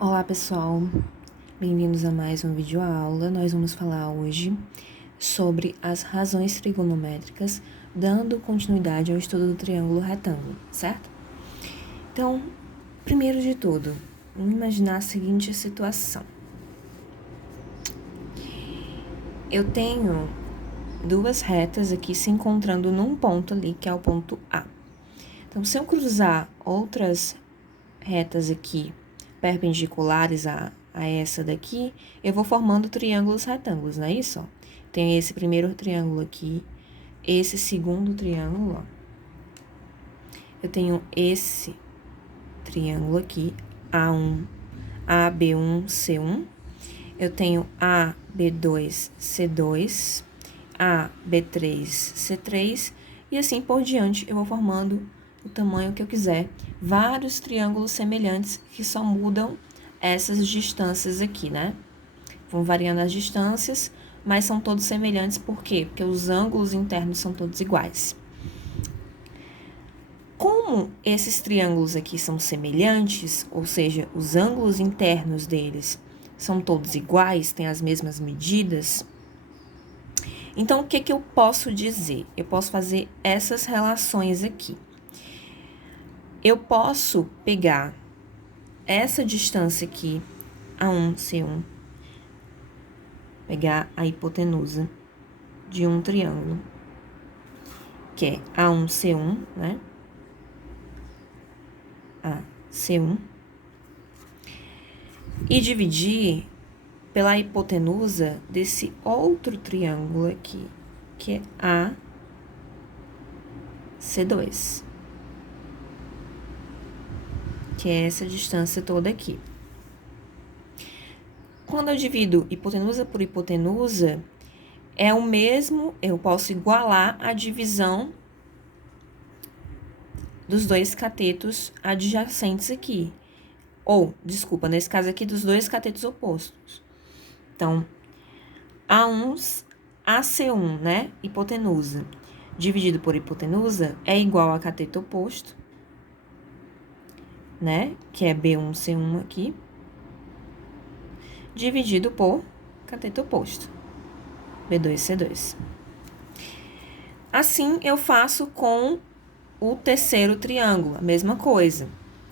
Olá pessoal, bem-vindos a mais um vídeo aula. Nós vamos falar hoje sobre as razões trigonométricas, dando continuidade ao estudo do triângulo retângulo, certo? Então, primeiro de tudo, vamos imaginar a seguinte situação. Eu tenho duas retas aqui se encontrando num ponto ali, que é o ponto A. Então, se eu cruzar outras retas aqui perpendiculares a essa daqui, eu vou formando triângulos retângulos, não é isso? Ó? Tem esse primeiro triângulo aqui, esse segundo triângulo, ó. Eu tenho esse triângulo aqui, A1, AB1, C1. Eu tenho AB2, C2, AB3, C3, e assim por diante eu vou formando o tamanho que eu quiser. Vários triângulos semelhantes que só mudam essas distâncias aqui, né? Vão variando as distâncias, mas são todos semelhantes. Por quê? Porque os ângulos internos são todos iguais. Como esses triângulos aqui são semelhantes, ou seja, os ângulos internos deles são todos iguais, têm as mesmas medidas, então o que eu posso dizer? Eu posso fazer essas relações aqui. Eu posso pegar essa distância aqui, A1, C1, pegar a hipotenusa de um triângulo, que é A1, C1, né? A, C1, e dividir pela hipotenusa desse outro triângulo aqui, que é A, C2, que é essa distância toda aqui. Quando eu divido hipotenusa por hipotenusa, é o mesmo, eu posso igualar a divisão dos dois catetos adjacentes aqui. Ou, desculpa, nesse caso aqui, dos dois catetos opostos. Então, AC1, né, hipotenusa, dividido por hipotenusa, é igual a cateto oposto, né, que é B1, C1 aqui, dividido por cateto oposto, B2, C2. Assim, eu faço com o terceiro triângulo, a mesma coisa.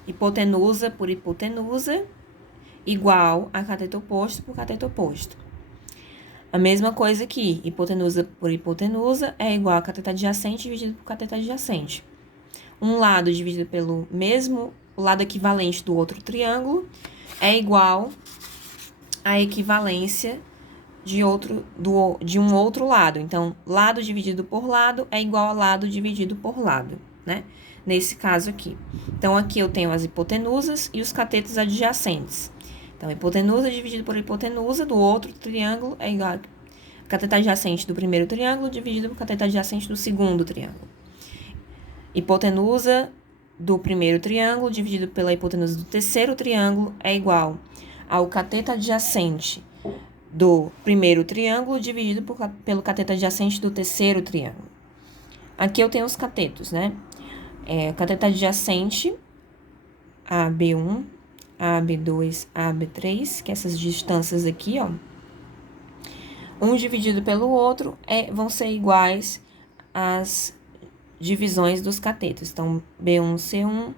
Hipotenusa por hipotenusa, igual a cateto oposto por cateto oposto. A mesma coisa aqui, hipotenusa por hipotenusa é igual a cateto adjacente dividido por cateto adjacente. Um lado dividido pelo mesmo, o lado equivalente do outro triângulo, é igual à equivalência de um outro lado. Então, lado dividido por lado é igual a lado dividido por lado, né? Nesse caso aqui. Então, aqui eu tenho as hipotenusas e os catetos adjacentes. Então, hipotenusa dividido por hipotenusa do outro triângulo é igual a cateto adjacente do primeiro triângulo dividido por cateto adjacente do segundo triângulo. Hipotenusa do primeiro triângulo dividido pela hipotenusa do terceiro triângulo é igual ao cateto adjacente do primeiro triângulo dividido pelo cateto adjacente do terceiro triângulo. Aqui eu tenho os catetos, né? Cateto adjacente, AB1, AB2, AB3, que essas distâncias aqui, ó, um dividido pelo outro, vão ser iguais às divisões dos catetos. Então, B1, C1,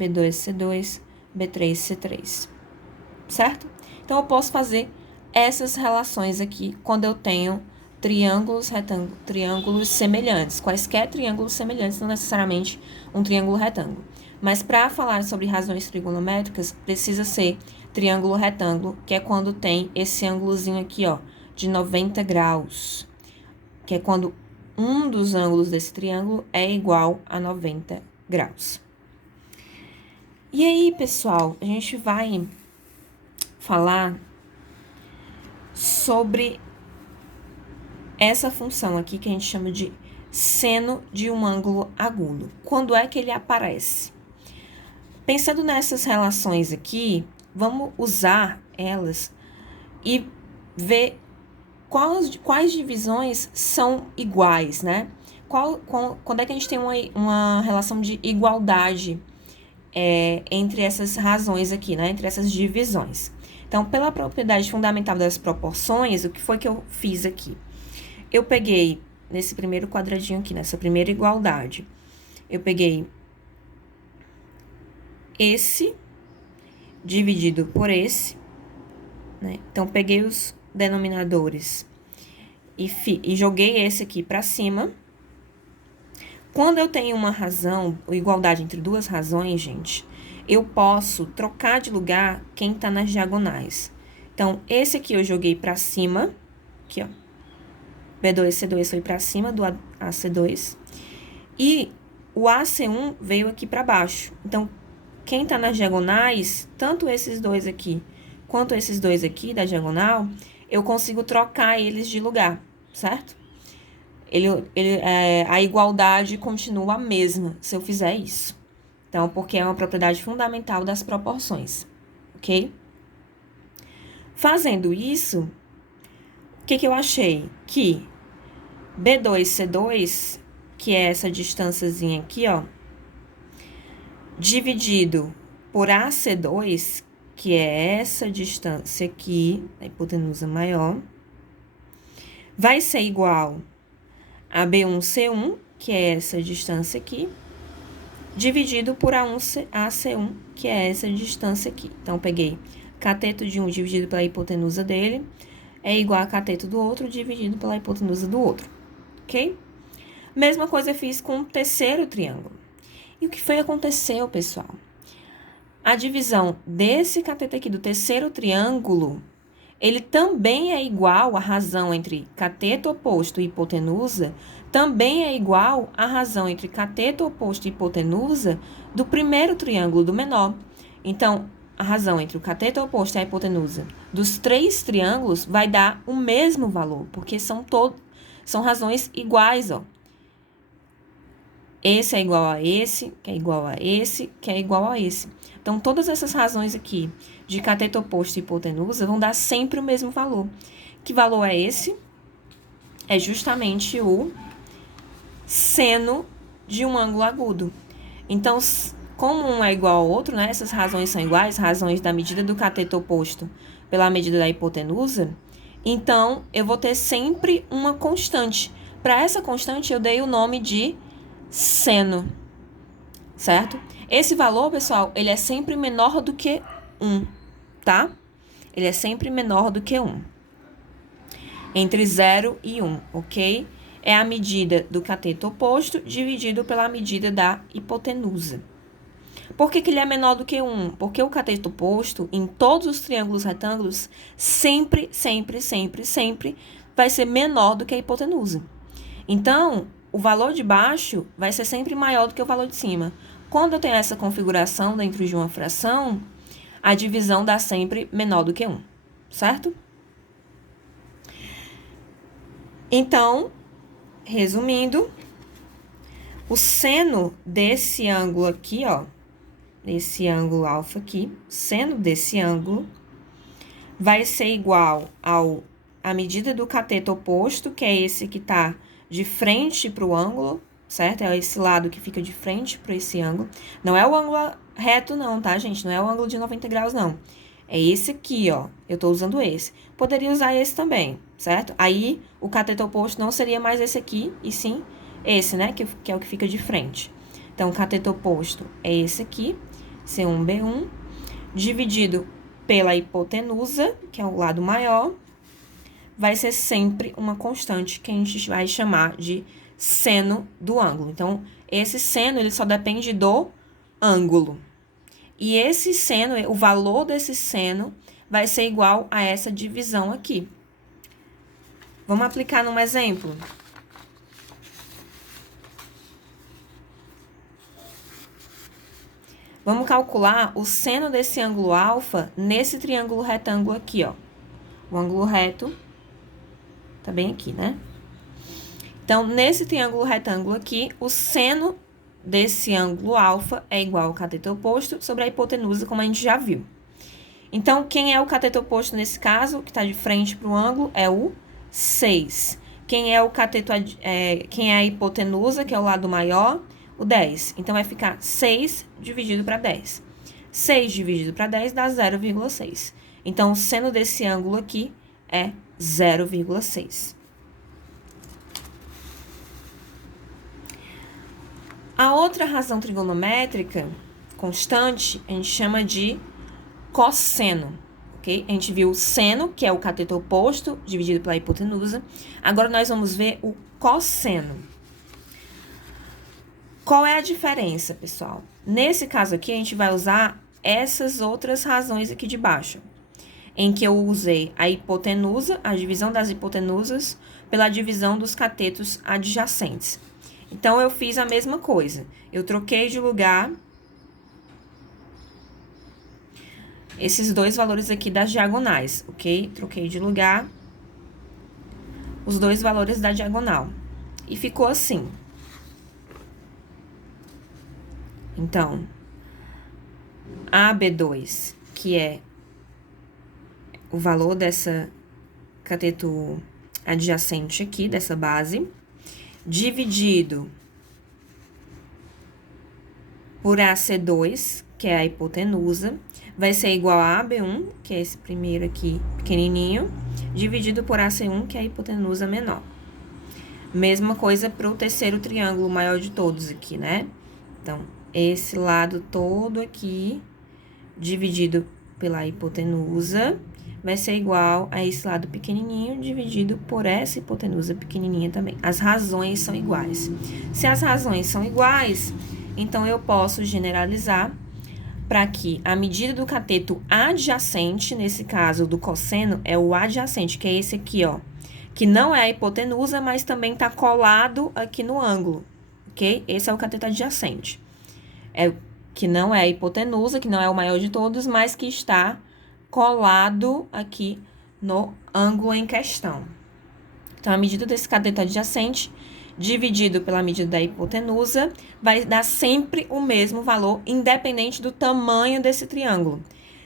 B2, C2, B3, C3, certo? Então, eu posso fazer essas relações aqui quando eu tenho triângulos retângulos, triângulos semelhantes. Quaisquer triângulos semelhantes, não necessariamente um triângulo retângulo. Mas para falar sobre razões trigonométricas, precisa ser triângulo retângulo, que é quando tem esse ângulozinho aqui, ó, de 90 graus. Que é quando um dos ângulos desse triângulo é igual a 90 graus. E aí, pessoal, a gente vai falar sobre essa função aqui que a gente chama de seno de um ângulo agudo. Quando é que ele aparece? Pensando nessas relações aqui, vamos usar elas e ver quais divisões são iguais, né? Quando é que a gente tem uma relação de igualdade entre essas razões aqui, né? Entre essas divisões. Então, pela propriedade fundamental das proporções, o que foi que eu fiz aqui? Eu peguei, nesse primeiro quadradinho aqui, nessa primeira igualdade, eu peguei esse dividido por esse, né? Então, peguei os denominadores e joguei esse aqui para cima. Quando eu tenho uma razão, ou igualdade entre duas razões, gente, eu posso trocar de lugar quem tá nas diagonais. Então, esse aqui eu joguei para cima, aqui, ó. B2, C2 foi para cima do AC2. E o AC1 veio aqui para baixo. Então, quem tá nas diagonais, tanto esses dois aqui, quanto esses dois aqui da diagonal, eu consigo trocar eles de lugar, certo? A igualdade continua a mesma se eu fizer isso. Então, porque é uma propriedade fundamental das proporções, ok? Fazendo isso, o que eu achei? Que B2C2, que é essa distânciazinha aqui, ó, dividido por AC2, que é essa distância aqui, a hipotenusa maior, vai ser igual a B1C1, que é essa distância aqui, dividido por AC1, que é essa distância aqui. Então, peguei cateto de um dividido pela hipotenusa dele, é igual a cateto do outro dividido pela hipotenusa do outro, ok? Mesma coisa eu fiz com o terceiro triângulo. E o que foi que aconteceu, pessoal? A divisão desse cateto aqui do terceiro triângulo, ele também é igual à razão entre cateto oposto e hipotenusa, também é igual à razão entre cateto oposto e hipotenusa do primeiro triângulo do menor. Então, a razão entre o cateto oposto e a hipotenusa dos três triângulos vai dar o mesmo valor, porque são razões iguais, ó. Esse é igual a esse, que é igual a esse, que é igual a esse. Então, todas essas razões aqui de cateto oposto e hipotenusa vão dar sempre o mesmo valor. Que valor é esse? É justamente o seno de um ângulo agudo. Então, como um é igual ao outro, né? Essas razões são iguais, razões da medida do cateto oposto pela medida da hipotenusa, então, eu vou ter sempre uma constante. Para essa constante, eu dei o nome de seno, certo? Esse valor, pessoal, ele é sempre menor do que 1, tá? Ele é sempre menor do que 1. Entre 0 e 1, ok? É a medida do cateto oposto dividido pela medida da hipotenusa. Por que ele é menor do que 1? Porque o cateto oposto, em todos os triângulos retângulos, sempre vai ser menor do que a hipotenusa. Então, o valor de baixo vai ser sempre maior do que o valor de cima. Quando eu tenho essa configuração dentro de uma fração, a divisão dá sempre menor do que 1, certo? Então, resumindo, o seno desse ângulo aqui, ó, esse ângulo alfa aqui, seno desse ângulo vai ser igual à medida do cateto oposto, que é esse que tá de frente para o ângulo, certo? É esse lado que fica de frente para esse ângulo. Não é o ângulo reto não, tá, gente? Não é o ângulo de 90 graus, não. É esse aqui, ó. Eu tô usando esse. Poderia usar esse também, certo? Aí, o cateto oposto não seria mais esse aqui, e sim esse, né? Que é o que fica de frente. Então, o cateto oposto é esse aqui, C1, B1, dividido pela hipotenusa, que é o lado maior, vai ser sempre uma constante que a gente vai chamar de seno do ângulo. Então, esse seno, ele só depende do ângulo. E esse seno, o valor desse seno, vai ser igual a essa divisão aqui. Vamos aplicar num exemplo? Vamos calcular o seno desse ângulo alfa nesse triângulo retângulo aqui, ó. O ângulo reto tá bem aqui, né? Então, nesse triângulo retângulo aqui, o seno desse ângulo alfa é igual ao cateto oposto sobre a hipotenusa, como a gente já viu. Então, quem é o cateto oposto nesse caso, que está de frente para o ângulo, é o 6. Quem é o cateto, quem é a hipotenusa, que é o lado maior, o 10. Então, vai ficar 6 dividido para 10. 6 dividido para 10 dá 0,6. Então, o seno desse ângulo aqui é 0,6. A outra razão trigonométrica constante, a gente chama de cosseno, ok? A gente viu o seno, que é o cateto oposto, dividido pela hipotenusa. Agora, nós vamos ver o cosseno. Qual é a diferença, pessoal? Nesse caso aqui, a gente vai usar essas outras razões aqui de baixo, em que eu usei a hipotenusa, a divisão das hipotenusas, pela divisão dos catetos adjacentes. Então, eu fiz a mesma coisa. Eu troquei de lugar esses dois valores aqui das diagonais, ok? Troquei de lugar os dois valores da diagonal. E ficou assim. Então, AB2, que é o valor dessa cateto adjacente aqui, dessa base, dividido por AC2, que é a hipotenusa, vai ser igual a AB1, que é esse primeiro aqui pequenininho, dividido por AC1, que é a hipotenusa menor. Mesma coisa para o terceiro triângulo maior de todos aqui, né? Então, esse lado todo aqui, dividido pela hipotenusa, vai ser igual a esse lado pequenininho, dividido por essa hipotenusa pequenininha também. As razões são iguais. Se as razões são iguais, então eu posso generalizar para que a medida do cateto adjacente, nesse caso do cosseno, é o adjacente, que é esse aqui, ó, que não é a hipotenusa, mas também está colado aqui no ângulo, ok? Esse é o cateto adjacente. É que não é a hipotenusa, que não é o maior de todos, mas que está colado aqui no ângulo em questão. Então, a medida desse cateto adjacente, dividido pela medida da hipotenusa, vai dar sempre o mesmo valor, independente do tamanho desse triângulo.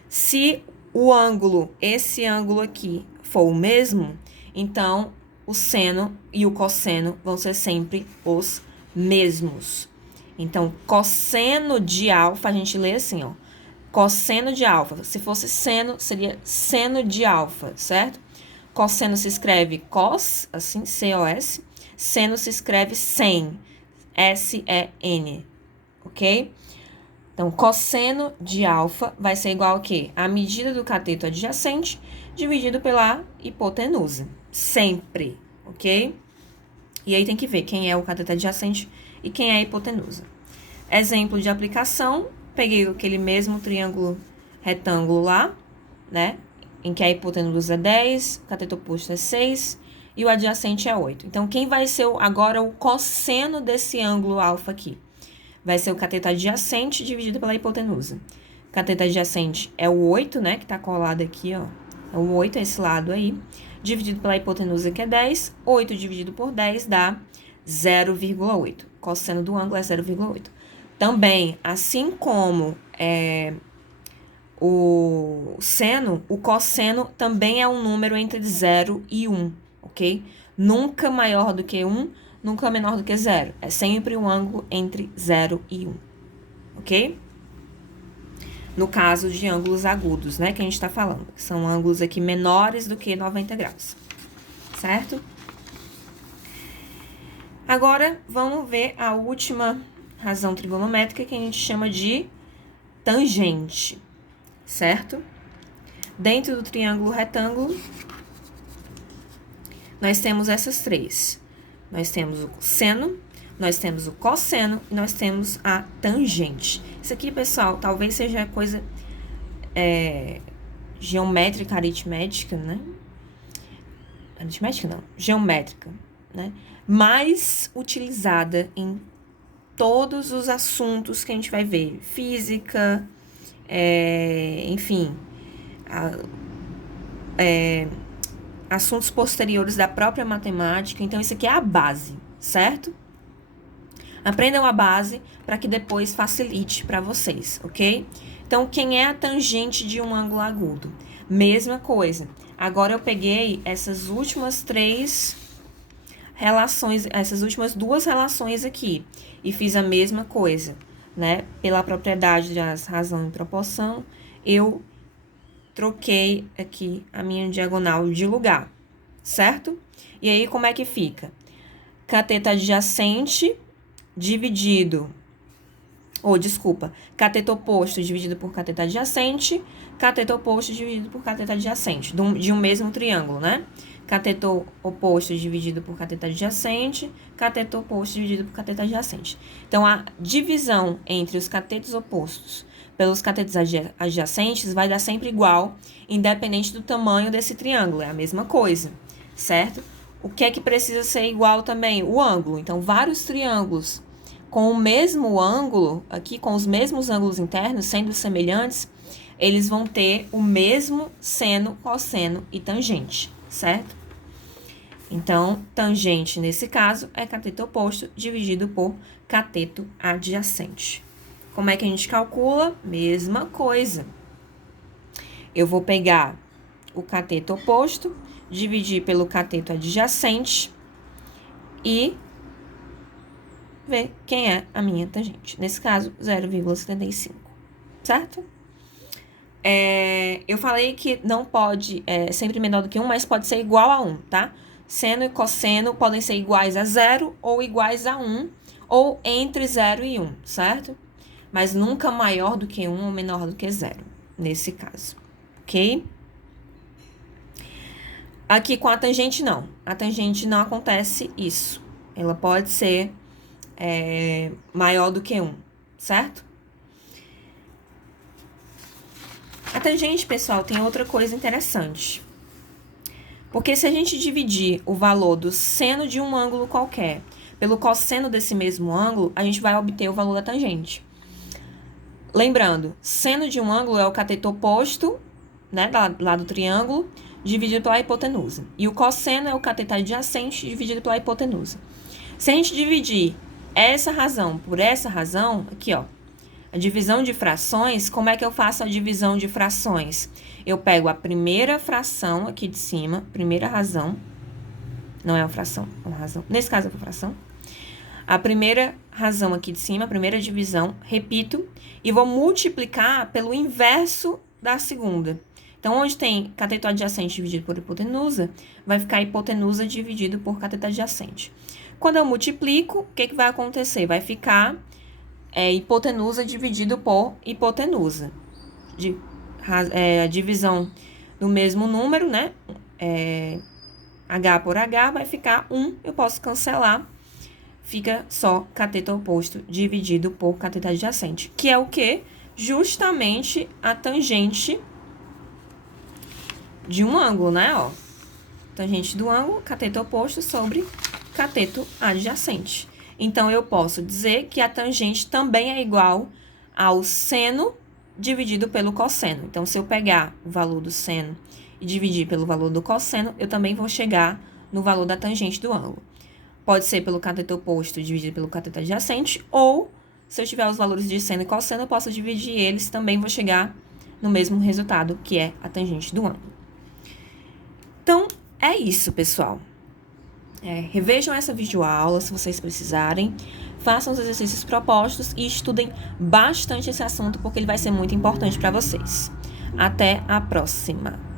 Se o ângulo, esse ângulo aqui, for o mesmo, então, o seno e o cosseno vão ser sempre os mesmos. Então, cosseno de alfa, a gente lê assim, ó. Cosseno de alfa. Se fosse seno, seria seno de alfa, certo? Cosseno se escreve cos, assim, C-O-S. Seno se escreve sen, S-E-N, ok? Então, cosseno de alfa vai ser igual a quê? A medida do cateto adjacente dividido pela hipotenusa. Sempre, ok? E aí tem que ver quem é o cateto adjacente e quem é a hipotenusa. Exemplo de aplicação, peguei aquele mesmo triângulo retângulo lá, né? Em que a hipotenusa é 10, o cateto oposto é 6 e o adjacente é 8. Então, quem vai ser agora o cosseno desse ângulo alfa aqui? Vai ser o cateto adjacente dividido pela hipotenusa. O cateto adjacente é o 8, né? Que tá colado aqui, ó. É o 8, esse lado aí. Dividido pela hipotenusa, que é 10. 8 dividido por 10 dá 0,8. Cosseno do ângulo é 0,8. Também, assim como o seno, o cosseno também é um número entre 0 e 1, ok? Nunca maior do que 1, nunca menor do que 0. É sempre um ângulo entre 0 e 1, ok? No caso de ângulos agudos, né, que a gente tá falando. São ângulos aqui menores do que 90 graus, certo? Agora, vamos ver a última razão trigonométrica que a gente chama de tangente, certo? Dentro do triângulo retângulo, nós temos essas três. Nós temos o seno, nós temos o cosseno e nós temos a tangente. Isso aqui, pessoal, talvez seja coisa geométrica, aritmética, né? Aritmética não, geométrica, né? Mais utilizada em todos os assuntos que a gente vai ver. Física, enfim, assuntos posteriores da própria matemática. Então, isso aqui é a base, certo? Aprendam a base para que depois facilite para vocês, ok? Então, quem é a tangente de um ângulo agudo? Mesma coisa. Agora, eu peguei essas últimas três relações, essas últimas duas relações aqui, e fiz a mesma coisa, né? Pela propriedade das razão e proporção, eu troquei aqui a minha diagonal de lugar, certo? E aí, como é que fica? Cateto adjacente dividido, cateto oposto dividido por cateto adjacente, cateto oposto dividido por cateto adjacente, de um mesmo triângulo, né? Cateto oposto dividido por cateto adjacente, cateto oposto dividido por cateto adjacente. Então, a divisão entre os catetos opostos pelos catetos adjacentes vai dar sempre igual, independente do tamanho desse triângulo, é a mesma coisa, certo? O que é que precisa ser igual também? O ângulo. Então, vários triângulos com o mesmo ângulo, aqui com os mesmos ângulos internos, sendo semelhantes, eles vão ter o mesmo seno, cosseno e tangente, certo? Então, tangente, nesse caso, é cateto oposto dividido por cateto adjacente. Como é que a gente calcula? Mesma coisa. Eu vou pegar o cateto oposto, dividir pelo cateto adjacente e ver quem é a minha tangente. Nesse caso, 0,75, certo? Eu falei que não pode, sempre menor do que 1, mas pode ser igual a 1, tá? Seno e cosseno podem ser iguais a 0 ou iguais a 1, ou entre 0 e 1, certo? Mas nunca maior do que 1 ou menor do que 0, nesse caso, ok? Aqui com a tangente, não. A tangente não acontece isso. Ela pode ser maior do que 1, certo? A tangente, pessoal, tem outra coisa interessante. Porque se a gente dividir o valor do seno de um ângulo qualquer pelo cosseno desse mesmo ângulo, a gente vai obter o valor da tangente. Lembrando, seno de um ângulo é o cateto oposto, né, lá do triângulo, dividido pela hipotenusa. E o cosseno é o cateto adjacente dividido pela hipotenusa. Se a gente dividir essa razão por essa razão, aqui, ó, a divisão de frações, como é que eu faço a divisão de frações? Eu pego a primeira fração aqui de cima, primeira razão, não é uma fração, é uma razão, nesse caso é uma fração. A primeira razão aqui de cima, a primeira divisão, repito, e vou multiplicar pelo inverso da segunda. Então, onde tem cateto adjacente dividido por hipotenusa, vai ficar hipotenusa dividido por cateto adjacente. Quando eu multiplico, o que vai acontecer? Vai ficar hipotenusa dividido por hipotenusa. A divisão do mesmo número, né? H por H vai ficar 1, eu posso cancelar. Fica só cateto oposto dividido por cateto adjacente. Que é o quê? Justamente a tangente de um ângulo, né? Ó, tangente do ângulo, cateto oposto sobre cateto adjacente. Então, eu posso dizer que a tangente também é igual ao seno dividido pelo cosseno. Então, se eu pegar o valor do seno e dividir pelo valor do cosseno, eu também vou chegar no valor da tangente do ângulo. Pode ser pelo cateto oposto dividido pelo cateto adjacente, ou, se eu tiver os valores de seno e cosseno, eu posso dividir eles, também vou chegar no mesmo resultado, que é a tangente do ângulo. Então, é isso, pessoal. Revejam essa videoaula, se vocês precisarem. Façam os exercícios propostos e estudem bastante esse assunto, porque ele vai ser muito importante para vocês. Até a próxima!